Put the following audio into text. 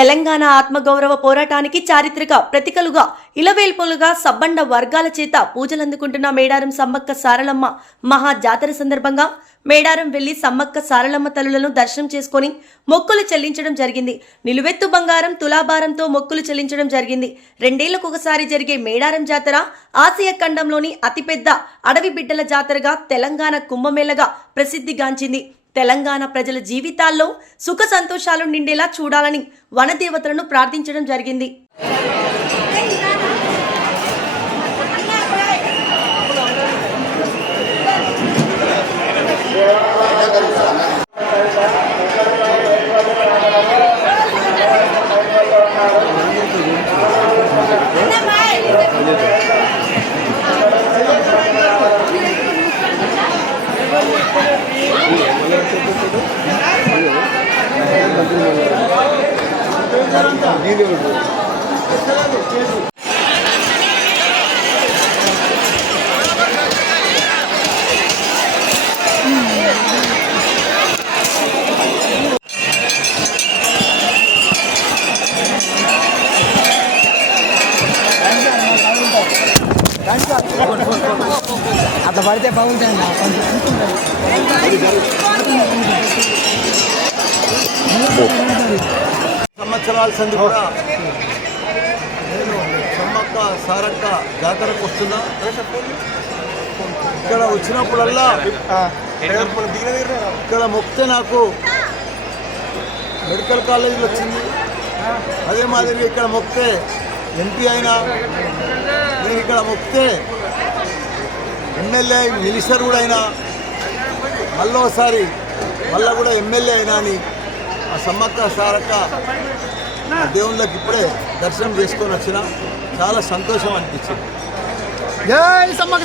తెలంగాణ ఆత్మగౌరవ పోరాటానికి చారిత్రక ప్రతికలుగా ఇలవేల్పులుగా సబ్బండ వర్గాల చేత పూజలందుకుంటున్న మేడారం సమ్మక్క సారలమ్మ మహా జాతర సందర్భంగా మేడారం వెళ్ళి సమ్మక్క సారలమ్మ తల్లులను దర్శనం చేసుకొని మొక్కులు చెల్లించడం జరిగింది. నిలువెత్తు బంగారం తులాభారంతో మొక్కులు చెల్లించడం జరిగింది. రెండేళ్ళకు ఒకసారి జరిగే మేడారం జాతర ఆసియా ఖండంలోని అతిపెద్ద అడవి బిడ్డల జాతరగా తెలంగాణ కుంభమేళగా ప్రసిద్ధిగాంచింది. తెలంగాణ ప్రజల జీవితాల్లో సుఖ సంతోషాలు నిండేలా చూడాలని వనదేవతలను ప్రార్థించడం జరిగింది. దీని అట్లా పడితే బాగుంటుంది. సంవత్సరాల సంది కూడా నేను సమ్మక్క సారక్క జాతరకు వస్తున్నా. ఇక్కడ వచ్చినప్పుడల్లా ఇక్కడ మొక్కితే నాకు మెడికల్ కాలేజీలో వచ్చింది. అదే మాదిరిగా ఇక్కడ మొక్కితే ఎంపీ అయినా నేను ఇక్కడ మొక్కితే ఎమ్మెల్యే మినిస్టర్ కూడా అయినా మళ్ళోసారి మళ్ళా కూడా ఎమ్మెల్యే అయినా అని ఆ సమ్మక్క సారక్క దేవుళ్ళకి ఇప్పుడే దర్శనం చేసుకొని వచ్చిన చాలా సంతోషం అనిపించింది. జై సమ్మక